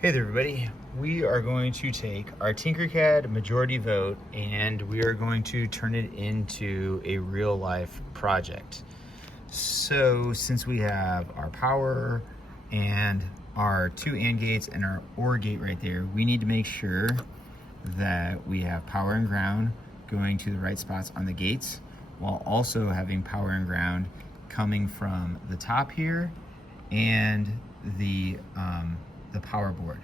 Hey there, everybody. We are going to take our Tinkercad majority vote and we are going to turn it into a real life project. So since we have our power and our two AND gates and our OR gate right there, we need to make sure that we have power and ground going to the right spots on the gates, while also having power and ground coming from the top here and the power board.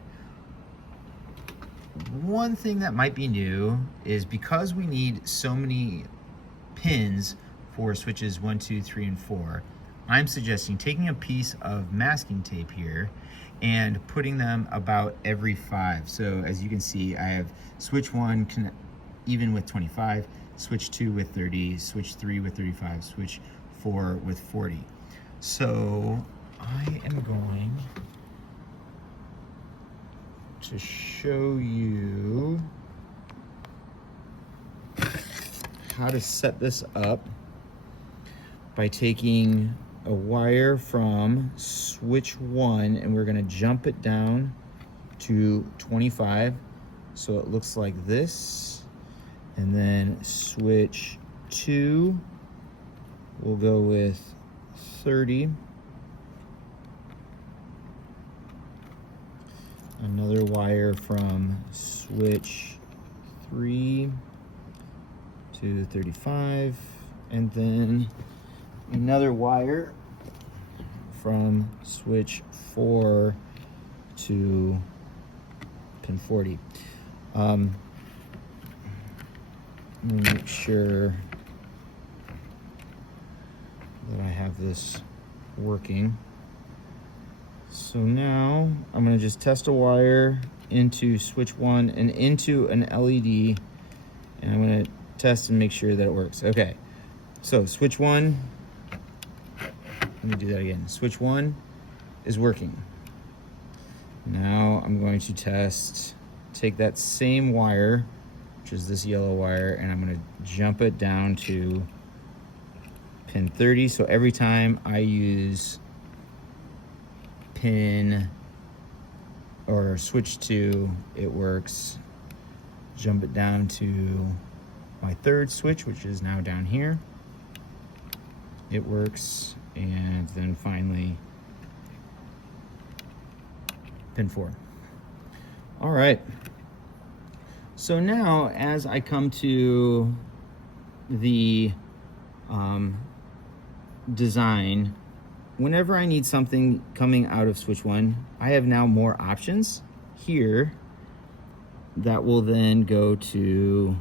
One thing that might be new is because we need so many pins for switches 1, 2, 3, and 4, I'm suggesting taking a piece of masking tape here and putting them about every 5. So as you can see, I have switch 1 even with 25, switch 2 with 30, switch 3 with 35, switch 4 with 40. So I am going to show you how to set this up by taking a wire from switch 1 and we're going to jump it down to 25 so it looks like this, and then switch 2 we'll go with 30, another wire from switch 3 to 35, and then another wire from switch 4 to pin 40. Let me make sure that I have this working. So now I'm going to just test a wire into switch 1 and into an LED, and I'm going to test and make sure that it works. Okay, so switch 1, let me do that again. Switch 1 is working. Now I'm going to take that same wire, which is this yellow wire, and I'm going to jump it down to pin 30. So every time I use pin or switch 2, it works. Jump it down to my 3rd switch, which is now down here. It works. And then finally pin 4. All right. So now as I come to the design, whenever I need something coming out of switch 1, I have now more options here that will then go to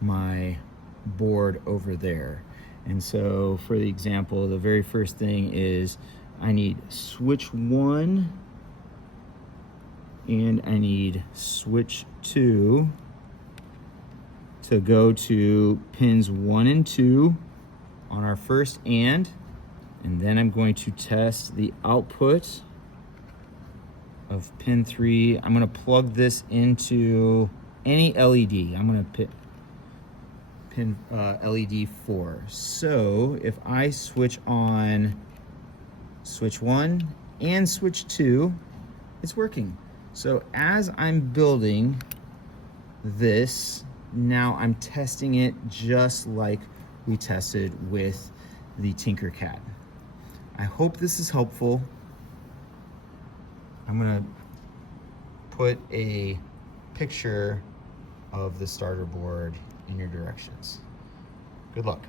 my board over there. And so for the example, the very first thing is I need switch 1 and I need switch 2 to go to pins 1 and 2 on our first and then I'm going to test the output of pin 3. I'm going to plug this into any LED. I'm going to pin LED 4. So if I switch on switch 1 and switch 2, it's working. So as I'm building this, now I'm testing it just like we tested with the Tinkercad. I hope this is helpful. I'm gonna put a picture of the starter board in your directions. Good luck.